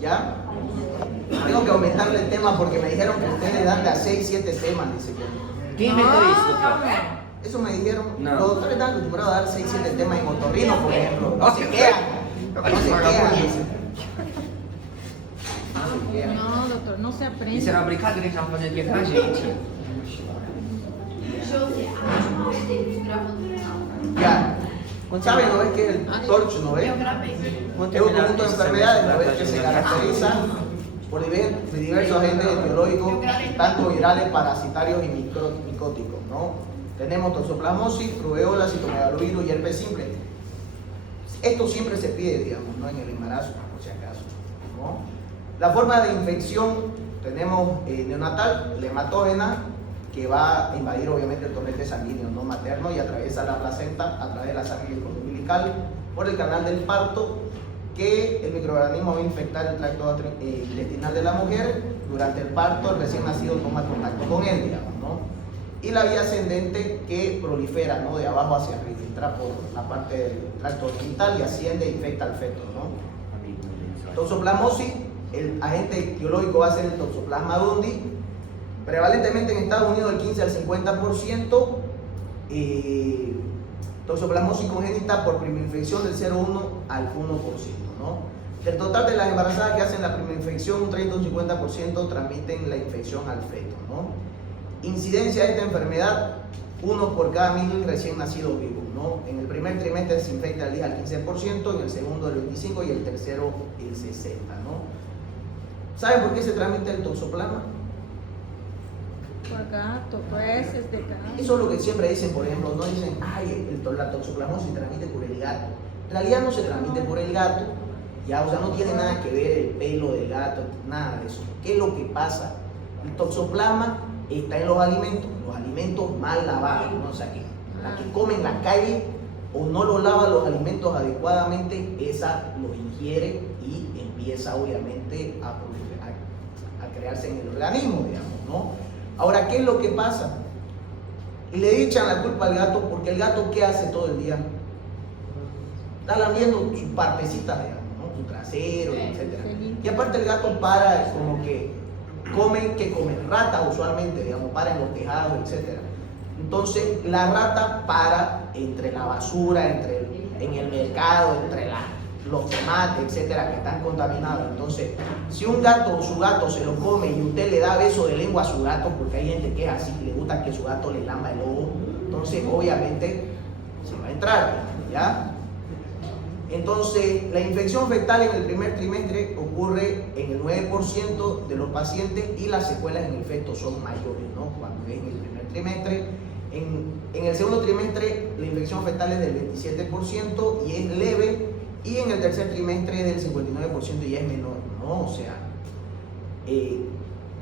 ¿Ya? Tengo que aumentarle el tema porque me dijeron que ustedes dan de a 6, 7 temas, dice que. ¿Quién inventó eso? Eso me dijeron. No. Los doctores están acostumbrados a dar 6, 7 temas en otorrino, por ejemplo. No se quedan. No se quedan, dice. No se quedan. Não, doutor, não se aprende. Isso era uma brincadeira que estavam fazendo aqui com a gente. Ya. ¿Saben, no ves que el torch, no ves? Es un conjunto de enfermedades, ¿no ves? Que se caracterizan por diversos agentes etiológicos, tanto virales, parasitarios y micóticos, ¿no? Tenemos toxoplasmosis, rubeola, citomegalovirus y herpes simple. Esto siempre se pide, digamos, ¿no? En el embarazo, por si acaso, ¿no? La forma de infección tenemos neonatal, hematógena, que va a invadir obviamente el torrente sanguíneo no materno y atraviesa la placenta a través de la sangre umbilical por el canal del parto, que el microorganismo va a infectar el tracto intestinal de la mujer. Durante el parto el recién nacido toma contacto con él, digamos, ¿no? Y la vía ascendente que prolifera, ¿no? De abajo hacia arriba, entra por la parte del tracto genital y asciende e infecta al feto, ¿no? Toxoplasmosis, el agente etiológico va a ser el Toxoplasma gondii. Prevalentemente en Estados Unidos del 15 al 50%, toxoplasmosis congénita por primera infección del 0,1 al 1%, ¿no? Del total de las embarazadas que hacen la primera infección, un 30 o un 50% transmiten la infección al feto, ¿no? Incidencia de esta enfermedad, 1 por cada 1000 recién nacidos vivos, ¿no? En el primer trimestre se infecta del 10 al 15%, en el segundo del 25% y el tercero el 60%, ¿no? ¿Saben por qué se transmite el toxoplasma? Por gato, por heces de gato. Eso es lo que siempre dicen, por ejemplo, no dicen, ay, la toxoplasmosis se transmite por el gato. En realidad no se transmite por el gato, ya, o sea, no tiene nada que ver el pelo del gato, nada de eso. ¿Qué es lo que pasa? El toxoplasma está en los alimentos mal lavados, ¿no? O sea, que la que come en la calle o no lo lava los alimentos adecuadamente, esa los ingiere y empieza obviamente a crearse en el organismo, digamos, ¿no? Ahora, ¿qué es lo que pasa? Le echan la culpa al gato porque el gato, ¿qué hace todo el día? Está lamiendo sus partecitas, digamos, ¿no? Su trasero, etc. Y aparte el gato para como que come ratas usualmente, digamos, para en los tejados, etc. Entonces, la rata para entre la basura, en el mercado, entre los tomates, etcétera, que están contaminados. Entonces, si un gato o su gato se lo come y usted le da beso de lengua a su gato, porque hay gente que es así, que le gusta que su gato le lamba el ojo, entonces obviamente se va a entrar, ¿ya? Entonces, la infección fetal en el primer trimestre ocurre en el 9% de los pacientes y las secuelas en el feto son mayores, ¿no? Cuando es en el primer trimestre. En el segundo trimestre la infección fetal es del 27% y es leve, y en el tercer trimestre es del 59% y es menor, ¿no? O sea,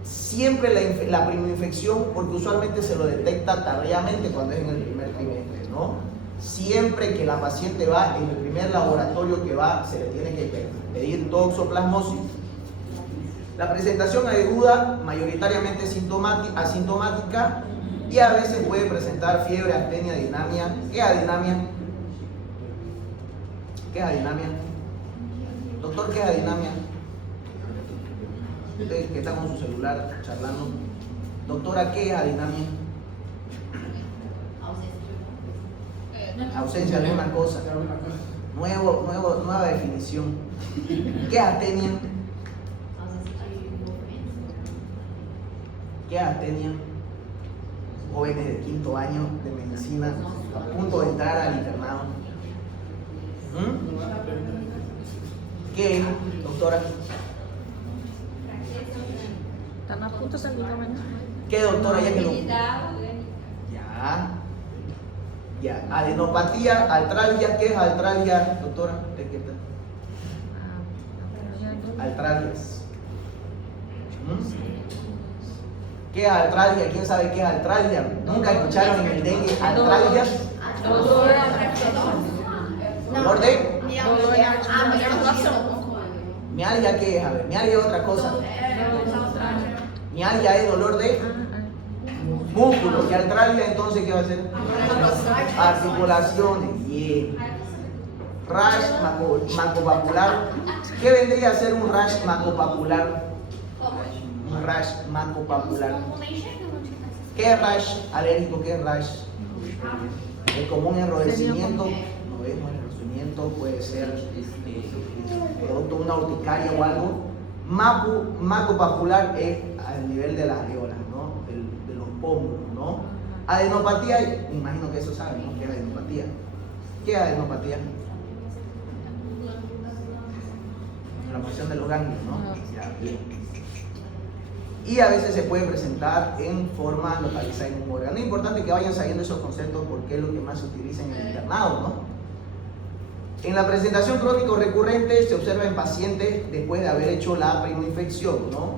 siempre la primera infección, porque usualmente se lo detecta tardíamente cuando es en el primer trimestre, ¿no? Siempre que la paciente va en el primer laboratorio que va, se le tiene que pedir toxoplasmosis. La presentación aguda mayoritariamente asintomática y a veces puede presentar fiebre, astenia, dinamia. ¿Qué es adinamia? ¿Qué es adinamia? Doctor, ¿qué es adinamia? Usted que está con su celular charlando. Doctora, ¿qué es adinamia? Ausencia de una cosa. Nueva definición. ¿Qué es astenia? ¿Qué es astenia? Jóvenes de 5º año de medicina a punto de entrar al internado. ¿Qué es, doctora? Tá na ponta da língua, mas não. ¿Qué, doctora? Ya que lo... Ya. Adenopatía, artralgia. ¿Qué es artralgia, doctora? ¿Qué tal? Artralgias. ¿Qué es artralgia? ¿Quién sabe qué es artralgia? ¿Nunca escucharon en el dengue artralgias? ¿Dolor de? ¿Mialgia qué es? A ver, mialgia es otra cosa. Mialgia es dolor de músculos. ¿Y artralgia entonces qué va a ser? Articulaciones. Bien. Rash macovacular. ¿Qué vendría a ser un rash macopapular? Un rash macopapular. ¿Qué es rash alérgico? ¿Qué es rash? El común enrojecimiento. No es un enrojecimiento, puede ser producto de una urticaria o algo. Macopapular es al nivel de las areolas, ¿no? De los pómulos, ¿no? Adenopatía, me imagino que eso saben, ¿no? ¿Qué es adenopatía? ¿Qué es adenopatía? Inflamación de los ganglios, ¿no? Ya, bien. Y a veces se puede presentar en forma localizada en un órgano. Es importante que vayan sabiendo esos conceptos porque es lo que más se utiliza en el internado, ¿no? En la presentación crónico recurrente se observa en pacientes después de haber hecho la primoinfección, ¿no?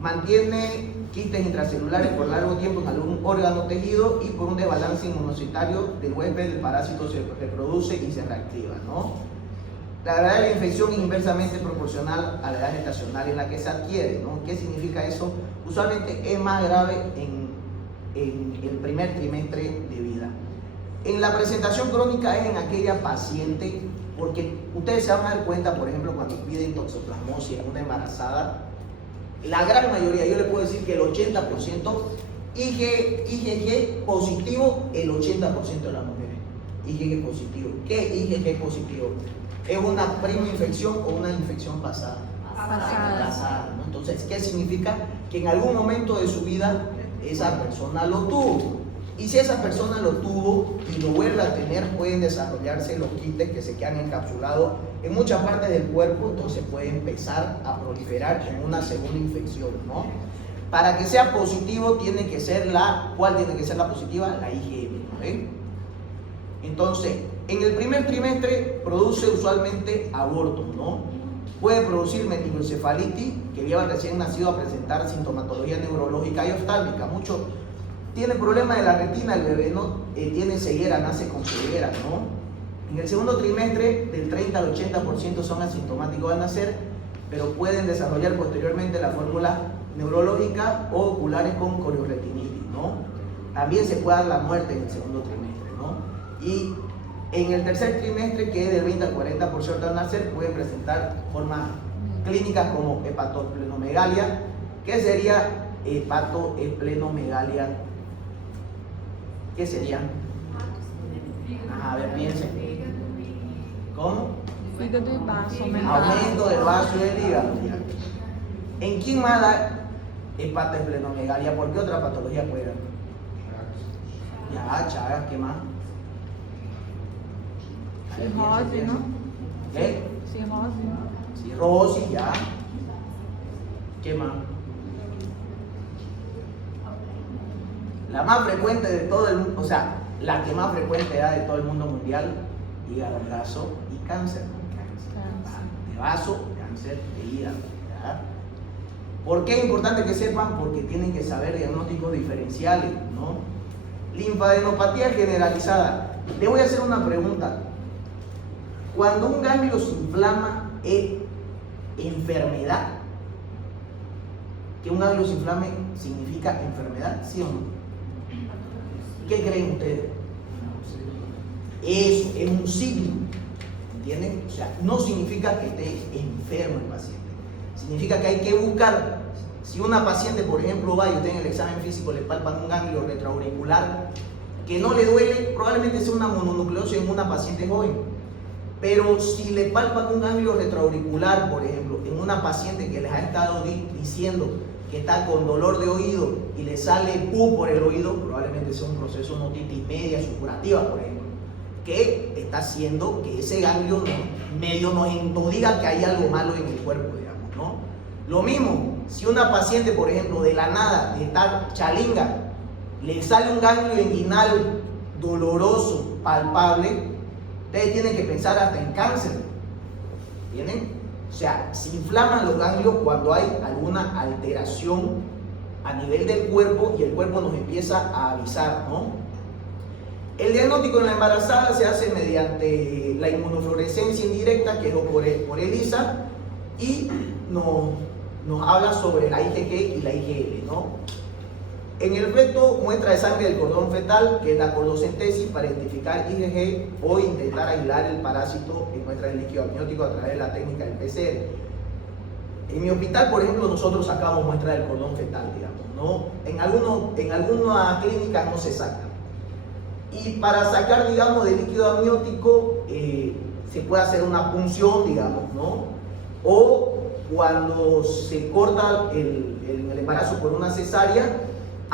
Mantiene quistes intracelulares por largo tiempo en algún órgano o tejido y por un desbalance inmunocitario del huésped el parásito se reproduce y se reactiva, ¿no? La gravedad de la infección es inversamente proporcional a la edad gestacional en la que se adquiere, ¿no? ¿Qué significa eso? Usualmente es más grave en el primer trimestre de vida. En la presentación crónica es en aquella paciente, porque ustedes se van a dar cuenta, por ejemplo, cuando piden toxoplasmosis en una embarazada, la gran mayoría, yo le puedo decir que el 80% IgG positivo, el 80% de las mujeres. IgG positivo. ¿Qué es IgG positivo? Es una primoinfección o una infección pasada. Pasada, ¿no? Entonces, ¿qué significa? Que en algún momento de su vida esa persona lo tuvo. Y si esa persona lo tuvo y lo vuelve a tener, pueden desarrollarse los quistes que se quedan encapsulados en muchas partes del cuerpo, entonces puede empezar a proliferar en una segunda infección, ¿no? Para que sea positivo tiene que ser ¿cuál tiene que ser la positiva? La IgM, ¿no? Entonces, en el primer trimestre produce usualmente abortos, ¿no? Puede producir meningoencefalitis, que lleva al recién nacido a presentar sintomatología neurológica y oftálmica. Muchos tienen problemas de la retina, el bebé no tiene ceguera, nace con ceguera, ¿no? En el segundo trimestre, del 30 al 80% son asintomáticos al nacer, pero pueden desarrollar posteriormente la fórmula neurológica o oculares con corioretinitis, ¿no? También se puede dar la muerte en el segundo trimestre, ¿no? Y en el tercer trimestre, que es del 20 al 40% al nacer, pueden presentar formas clínicas como hepatoesplenomegalia. ¿Qué sería hepatoesplenomegalia? ¿Qué sería? A ver, piensen. ¿Cómo? Fígado y vaso aumentado. Aumento del vaso del hígado. ¿En quién más da hepatoesplenomegalia? ¿Por qué otra patología puede dar? Ya, Chagas, ¿qué más? Cirrose, ¿no? ¿Qué? Cirrose. Cirrosis, ya. ¿Qué más? La más frecuente de todo el mundo, o sea, la que más frecuente da de todo el mundo mundial, hígado graso y cáncer. De vaso, cáncer de hígado. ¿Ya? ¿Por qué es importante que sepan? Porque tienen que saber diagnósticos diferenciales, ¿no? Linfadenopatía generalizada. Le voy a hacer una pregunta. Cuando un ganglio se inflama, ¿es enfermedad? ¿Que un ganglio se inflame significa enfermedad? ¿Sí o no? ¿Qué creen ustedes? Eso es un signo, ¿entienden? O sea, no significa que esté enfermo el paciente. Significa que hay que buscar. Si una paciente, por ejemplo, va y usted en el examen físico le palpan un ganglio retroauricular que no le duele, probablemente sea una mononucleosis en una paciente joven. Pero si le palpan un ganglio retroauricular, por ejemplo, en una paciente que les ha estado diciendo que está con dolor de oído y le sale pu por el oído, probablemente sea un proceso de otitis media supurativa, por ejemplo, que está haciendo que ese ganglio medio nos diga que hay algo malo en el cuerpo, digamos, ¿no? Lo mismo, si una paciente, por ejemplo, de la nada, de estar chalinga, le sale un ganglio inguinal doloroso, palpable, ustedes tienen que pensar hasta en cáncer, ¿entienden? O sea, se inflaman los ganglios cuando hay alguna alteración a nivel del cuerpo y el cuerpo nos empieza a avisar, ¿no? El diagnóstico en la embarazada se hace mediante la inmunofluorescencia indirecta, que es por ELISA, y nos habla sobre la IgG y la IgL, ¿no? En el feto, muestra de sangre del cordón fetal, que es la cordocentesis, para identificar IgG o intentar aislar el parásito en muestra del líquido amniótico a través de la técnica del PCR. En mi hospital, por ejemplo, nosotros sacamos muestra del cordón fetal, digamos, ¿no? En algunas clínicas no se saca. Y para sacar, digamos, del líquido amniótico, se puede hacer una punción, digamos, ¿no? O cuando se corta el embarazo por una cesárea,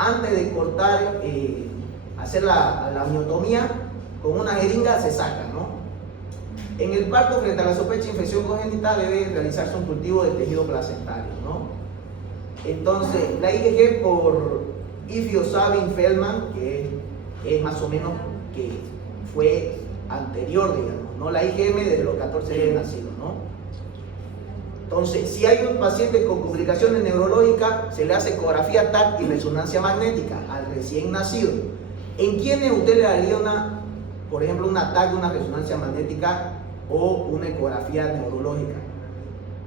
antes de cortar, hacer la amniotomía, con una jeringa se saca, ¿no? En el parto, frente a la sospecha de infección congénita, debe realizarse un cultivo de tejido placentario, ¿no? Entonces, la IgG por Ifio Sabin Feldman, que es más o menos que fue anterior, digamos, ¿no? La IgM desde los 14 días de nacido, ¿no? Entonces, si hay un paciente con complicaciones neurológicas, se le hace ecografía TAC y resonancia magnética al recién nacido. ¿En quiénes usted le daría por ejemplo, una TAC, una resonancia magnética o una ecografía neurológica?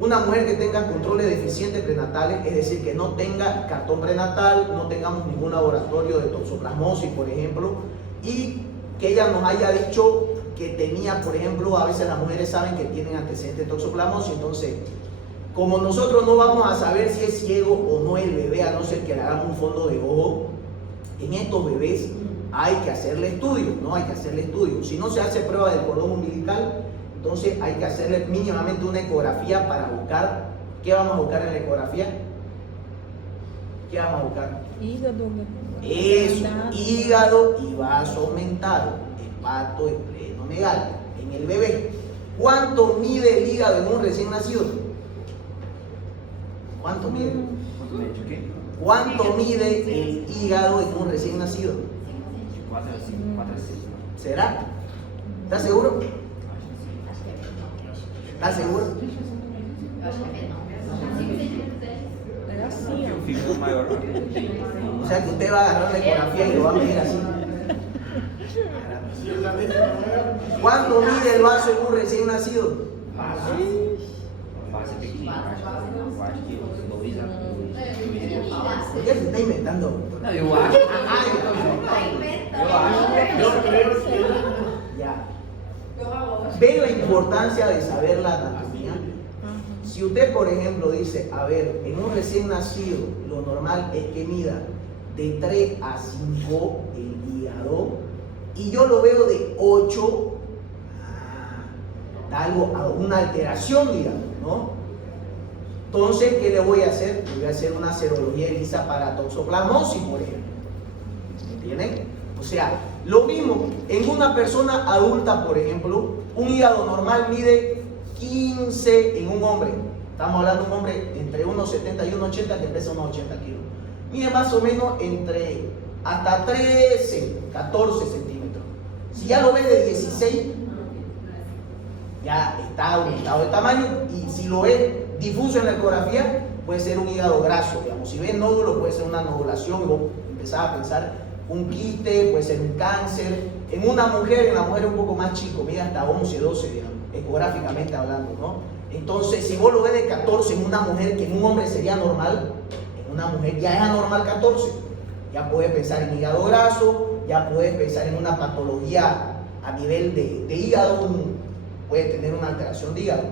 Una mujer que tenga controles deficientes prenatales, es decir, que no tenga cartón prenatal, no tengamos ningún laboratorio de toxoplasmosis, por ejemplo, y que ella nos haya dicho que tenía, por ejemplo, a veces las mujeres saben que tienen antecedentes de toxoplasmosis, entonces, como nosotros no vamos a saber si es ciego o no el bebé, a no ser que le hagamos un fondo de ojo, en estos bebés hay que hacerle estudios, ¿no? Hay que hacerle estudios. Si no se hace prueba del cordón umbilical, entonces hay que hacerle mínimamente una ecografía para buscar. ¿Qué vamos a buscar en la ecografía? ¿Qué vamos a buscar? Hígado. Eso, hígado y vaso aumentado, hepato y plenomegalia en el bebé. ¿Cuánto mide el hígado en un recién nacido? ¿Cuánto mide? ¿Cuánto mide el hígado en un recién nacido? 4, 6. ¿Será? ¿Estás seguro? ¿Estás seguro? Era así. Un fijo mayor. O sea que usted va a agarrar la ecografía y lo va a medir así. ¿Cuánto mide el vaso en un recién nacido? Base pequena. Eu acho que os 2 anos. ¿Por qué se está inventando? Não, eu acho. Ya. ¿Ve la importancia de saber la anatomía? Si usted, por ejemplo, dice, a ver, en un recién nacido, lo normal es que mida de 3 a 5 el hígado, y yo lo veo de 8, da algo, una alteración, digamos, ¿no? Entonces, ¿qué le voy a hacer? Le voy a hacer una serología ELISA para toxoplasmosis, por ejemplo. ¿Entienden? O sea, lo mismo, en una persona adulta, por ejemplo, un hígado normal mide 15 en un hombre. Estamos hablando de un hombre entre 1,70 y 1,80 que pesa unos 80 kilos. Mide más o menos entre hasta 13, 14 centímetros. Si ya lo ve de 16, ya está aumentado de tamaño, y si lo ve difuso en la ecografía, puede ser un hígado graso, digamos. Si ve nódulo, puede ser una nodulación, y vos empezás a pensar un quiste, puede ser un cáncer. En la mujer es un poco más chico, mide hasta 11, 12, digamos, ecográficamente hablando, ¿no? Entonces, si vos lo ves de 14 en una mujer, que en un hombre sería normal, en una mujer ya es anormal 14. Ya puedes pensar en hígado graso, ya puedes pensar en una patología a nivel de hígado, puede tener una alteración de hígado.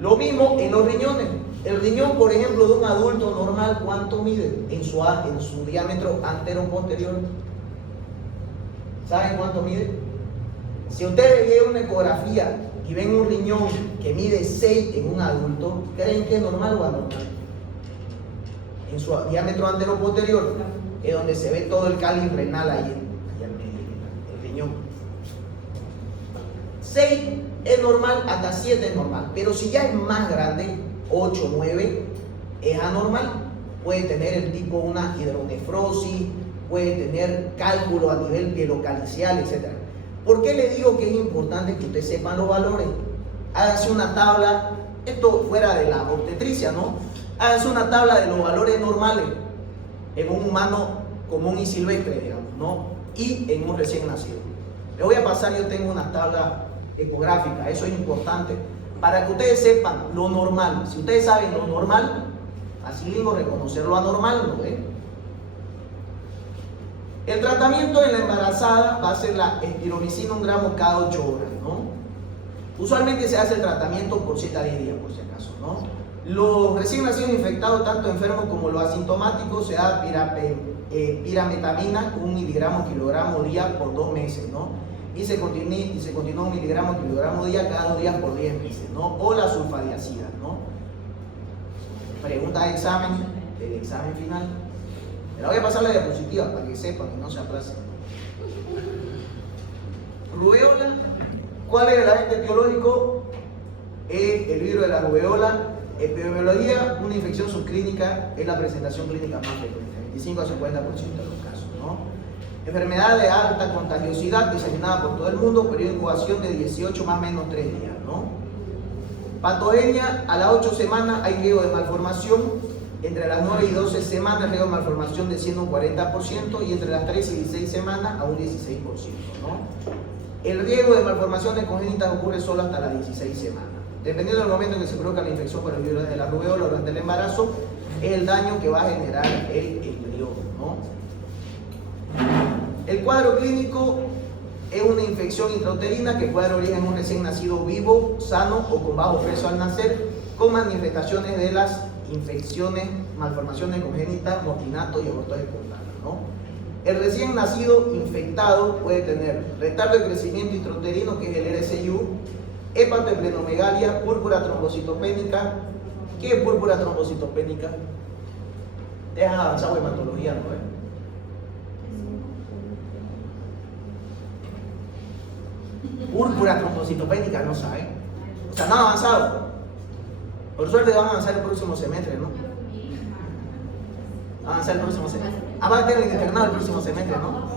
Lo mismo en los riñones. El riñón, por ejemplo, de un adulto normal, ¿cuánto mide? En su diámetro antero-posterior. ¿Saben cuánto mide? Si ustedes ven una ecografía y ven un riñón que mide 6 en un adulto, ¿creen que es normal o anormal? En su diámetro antero-posterior es donde se ve todo el cáliz renal ahí en el riñón. 6 es normal, hasta 7 es normal, pero si ya es más grande, 8, 9, es anormal. Puede tener el tipo una hidronefrosis, puede tener cálculo a nivel pielocalicial, etc. ¿Por qué le digo que es importante que usted sepa los valores? Hágase una tabla, esto fuera de la obstetricia, ¿no? Hágase una tabla de los valores normales en un humano común y silvestre, digamos, ¿no? Y en un recién nacido. Le voy a pasar, yo tengo una tabla ecográfica, eso es importante, para que ustedes sepan lo normal. Si ustedes saben lo normal, así mismo reconocer lo anormal, ¿no ven? El tratamiento en la embarazada va a ser la espiromicina 1 gramo cada 8 horas, ¿no? Usualmente se hace el tratamiento por 7 a 10 días, por si acaso, ¿no? Los recién nacidos infectados, tanto enfermos como los asintomáticos, se da pirametamina con 1 miligramo kilogramo día por 2 meses, ¿no? Y se continúa 1 miligramo kilogramo día cada 2 días por 10 meses, ¿no? O la sulfadiazida, ¿no? Pregunta de examen, del examen final. Me la voy a pasar la diapositiva para que sepan y no se aplacen. Rubeola, ¿cuál es el agente etiológico? El virus de la rubeola. Epidemiología, una infección subclínica es la presentación clínica más frecuente, 25 a 50% de los casos, ¿no? Enfermedad de alta contagiosidad diseminada por todo el mundo, periodo de incubación de 18 más o menos 3 días, ¿no? Patogenia, a las 8 semanas hay riesgo de malformación. Entre las 9 y 12 semanas, riesgo de malformación desciende un 40% y entre las 13 y 16 semanas a un 16%, ¿no? El riesgo de malformaciones congénitas ocurre solo hasta las 16 semanas. Dependiendo del momento en que se produzca la infección por el virus de la rubeola durante el embarazo, es el daño que va a generar el embrión, ¿no? El cuadro clínico es una infección intrauterina que puede dar origen a un recién nacido vivo, sano o con bajo peso al nacer, con manifestaciones de las infecciones, malformaciones congénitas, motinato y aborto espontáneo, ¿no? El recién nacido infectado puede tener retardo de crecimiento intrauterino, que es el RSIU, hepatoesplenomegalia, púrpura trombocitopénica. ¿Qué es púrpura trombocitopénica? Te has avanzado en hematología, ¿no? Púrpura trombocitopénica, no saben. O sea, no han avanzado. Por suerte van a avanzar el próximo semestre, ¿no? Van a avanzar el próximo semestre. Van a tener internado el próximo semestre, ¿no?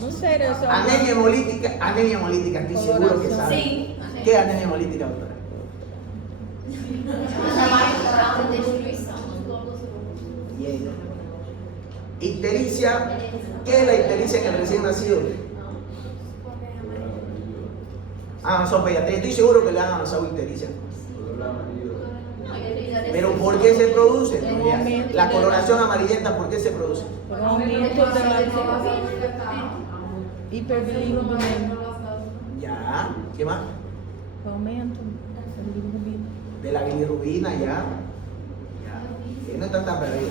No sé, eso. Anemia hemolítica, estoy seguro que saben. Sí. ¿Qué es anemia hemolítica, doctora? Bien. Ictericia, ¿qué es la ictericia en el recién nacido? Avanzó pediatría, estoy seguro que le han avanzado ictericia. Pero ¿por qué se produce? La coloración amarillenta, ¿por qué se produce? Por aumento de la hiperbilirrubina. Ya, ¿qué más? Aumento de la bilirrubina. De la bilirrubina, ya. Que no está tan perdido.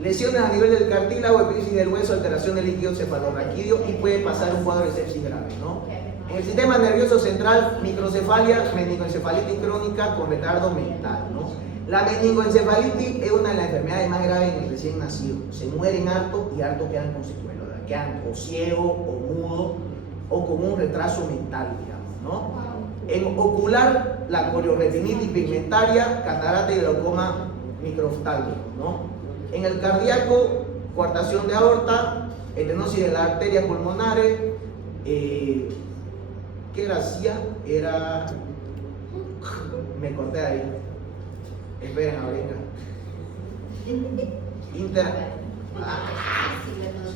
Lesiones a nivel del cartílago, epífisis del hueso, alteración del líquido cefalorraquídeo y puede pasar un cuadro de sepsis grave, ¿no? En el sistema nervioso central, microcefalia, meningoencefalitis crónica con retardo mental, ¿no? La meningoencefalitis es una de las enfermedades más graves en el recién nacido. Se mueren harto y harto quedan con secuelas, quedan o ciego o mudo o con un retraso mental, digamos, ¿no? En ocular, la corioretinitis pigmentaria, catarata y glaucoma microftálico, ¿no? En el cardíaco, coartación de aorta, estenosis de las arterias pulmonares, ¿qué era? Era... Me corté ahí. Esperen ahorita.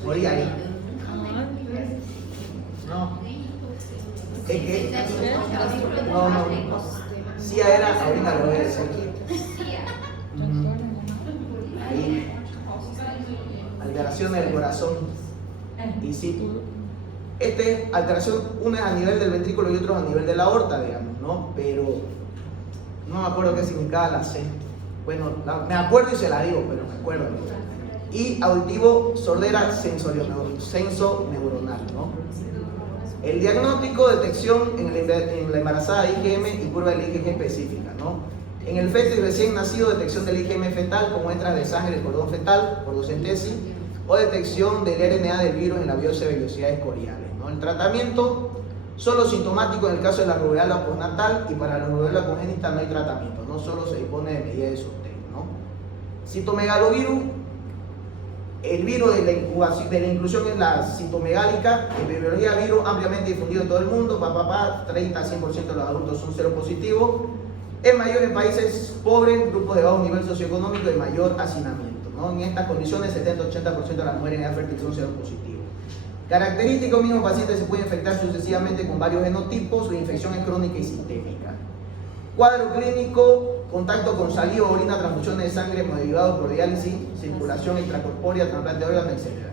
Morí ahí. No. Es que... No. Sí era, ahorita lo voy a decir. Ahí. Alteración del corazón. Y sí. Alteración, una es a nivel del ventrículo y otra a nivel de la aorta, digamos, ¿no? Pero no me acuerdo qué significaba la C. Bueno, me acuerdo y se la digo, pero me acuerdo. Y auditivo, sordera senso-neuronal, ¿no? El diagnóstico, detección en la embarazada de IgM y prueba del IgG específica, ¿no? En el feto y recién nacido, detección del IgM fetal con muestras de sangre del cordón fetal, portocentesis, o detección del RNA del virus en la biopsia de velocidades coriales, ¿no? El tratamiento solo sintomático en el caso de la rubeola postnatal, y para la rubeola congénita no hay tratamiento, no solo se dispone de medidas de sostén, ¿no? Citomegalovirus, el virus de la inclusión es la citomegálica, epidemiología virus ampliamente difundido en todo el mundo, 30 a 100% de los adultos son seropositivos, es mayor en países pobres, grupos de bajo nivel socioeconómico y mayor hacinamiento, ¿no? En estas condiciones, 70-80% de las mujeres en edad fértil son seropositivos. Característico, un mismo paciente se puede infectar sucesivamente con varios genotipos, su infección es crónica y sistémica. Cuadro clínico, contacto con saliva, orina, transfusiones de sangre derivados por diálisis, circulación extracorpórea, trasplante de órganos, etc.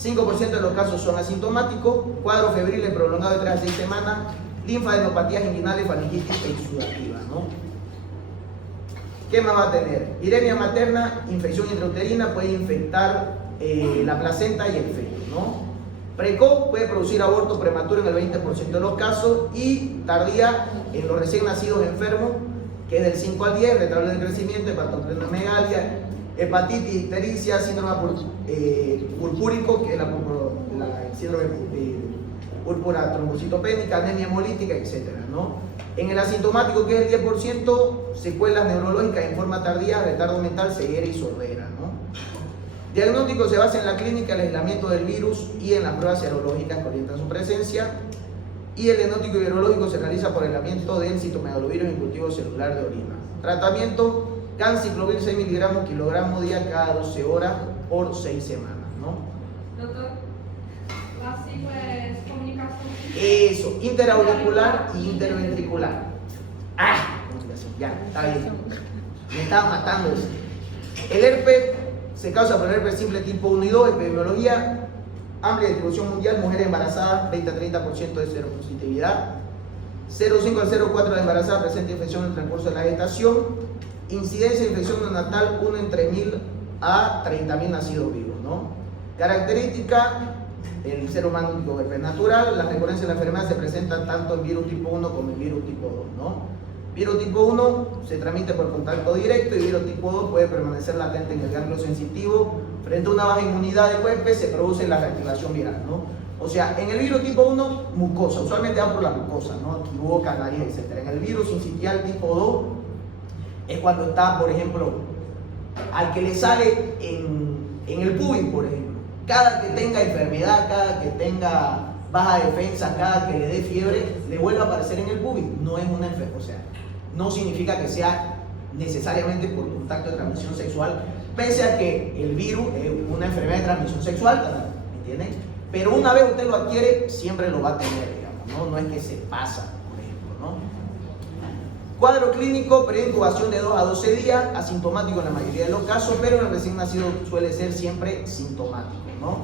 5% de los casos son asintomáticos, cuadro febril prolongado de 3 a 6 semanas, linfadenopatías inguinales, faringitis exudativa, ¿no? ¿Qué más va a tener? Viremia materna, infección intrauterina, puede infectar la placenta y el feto, ¿no? Precoz puede producir aborto prematuro en el 20% de los casos y tardía en los recién nacidos enfermos, que es del 5 al 10, retardo de crecimiento, hepatosplenomegalia, hepatitis, ictericia, síndrome purpúrico, que es la síndrome púrpura trombocitopénica, anemia hemolítica, etc., ¿no? En el asintomático, que es el 10%, secuelas neurológicas en forma tardía, retardo mental, ceguera y sordera, ¿no? Diagnóstico se basa en la clínica, el aislamiento del virus y en las pruebas serológicas que orientan su presencia. Y el diagnóstico virológico se realiza por aislamiento del citomegalovirus en cultivo celular de orina. Tratamiento, ganciclovir 6 miligramos kilogramo día cada 12 horas por 6 semanas, ¿no? Doctor, así pues comunicación. Eso, interauricular y interventricular. ¡Ah! Ya, está bien. Me estaba matando eso. El herpes se causa por el herpes simple tipo 1 y 2, epidemiología, amplia distribución mundial, mujeres embarazadas, 20 a 30% de seropositividad, 0,5 al 0,4 de embarazada presenta infección en el transcurso de la gestación, incidencia de infección neonatal 1 en 3.000 a 30.000 nacidos vivos, ¿no? Característica, el ser humano único herpes natural, la recurrencia de la enfermedad se presenta tanto en virus tipo 1 como en virus tipo 2, ¿no? Virus tipo 1 se transmite por contacto directo y virus tipo 2 puede permanecer latente en el ganglio sensitivo. Frente a una baja inmunidad de huésped se produce la reactivación viral, ¿no? O sea, en el virus tipo 1, mucosa, usualmente va por la mucosa, ¿no? Aquí, boca, nariz, etc. En el virus sincitial tipo 2 es cuando está, por ejemplo, al que le sale en el pubis, por ejemplo. Cada que tenga enfermedad, cada que tenga baja defensa, cada que le dé fiebre, le vuelve a aparecer en el pubis. No es una enfermedad, o sea, no significa que sea necesariamente por contacto de transmisión sexual, pese a que el virus es una enfermedad de transmisión sexual también, ¿me entienden? Pero una vez usted lo adquiere, siempre lo va a tener, digamos, ¿no? No es que se pasa, por ejemplo, ¿no? Cuadro clínico, preincubación de 2 a 12 días, asintomático en la mayoría de los casos, pero en el recién nacido suele ser siempre sintomático, ¿no?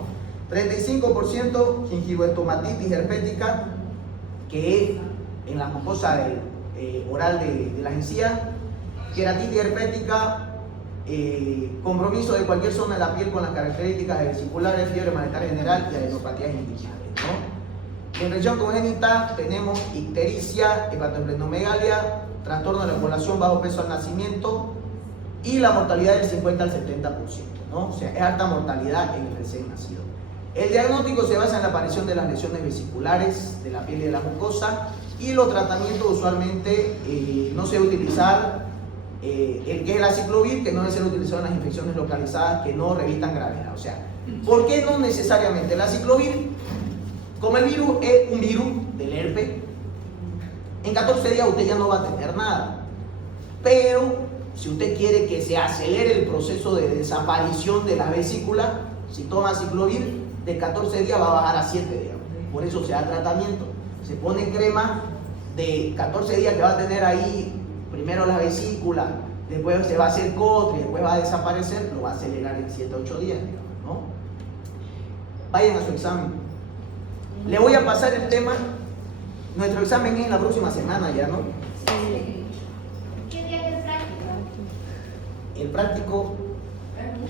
35% gingivoestomatitis herpética, que es en la mucosa oral de las encías, queratitis herpética, compromiso de cualquier zona de la piel con las características vesiculares, fiebre, malestar general y adenopatías inguinales, ¿no? En región congénita tenemos ictericia, hepatosplenomegalia, trastorno de la población, bajo peso al nacimiento y la mortalidad del 50 al 70%, ¿no? O sea, es alta mortalidad en el recién nacido. El diagnóstico se basa en la aparición de las lesiones vesiculares de la piel y de la mucosa, y los tratamientos usualmente no se debe utilizar el que es el aciclovir, que no debe ser utilizado en las infecciones localizadas que no revistan gravedad. O sea, ¿por qué no necesariamente el aciclovir? Como el virus es un virus del herpes, en 14 días usted ya no va a tener nada. Pero si usted quiere que se acelere el proceso de desaparición de la vesícula, si toma aciclovir, de 14 días va a bajar a 7 días. Por eso se da tratamiento. Se pone crema de 14 días que va a tener ahí primero la vesícula, después se va a hacer cotre, después va a desaparecer, lo va a acelerar en 7 a 8 días, digamos, ¿no? Vayan a su examen. Le voy a pasar el tema. Nuestro examen es la próxima semana ya, ¿no? Sí. ¿Qué día es el práctico? El práctico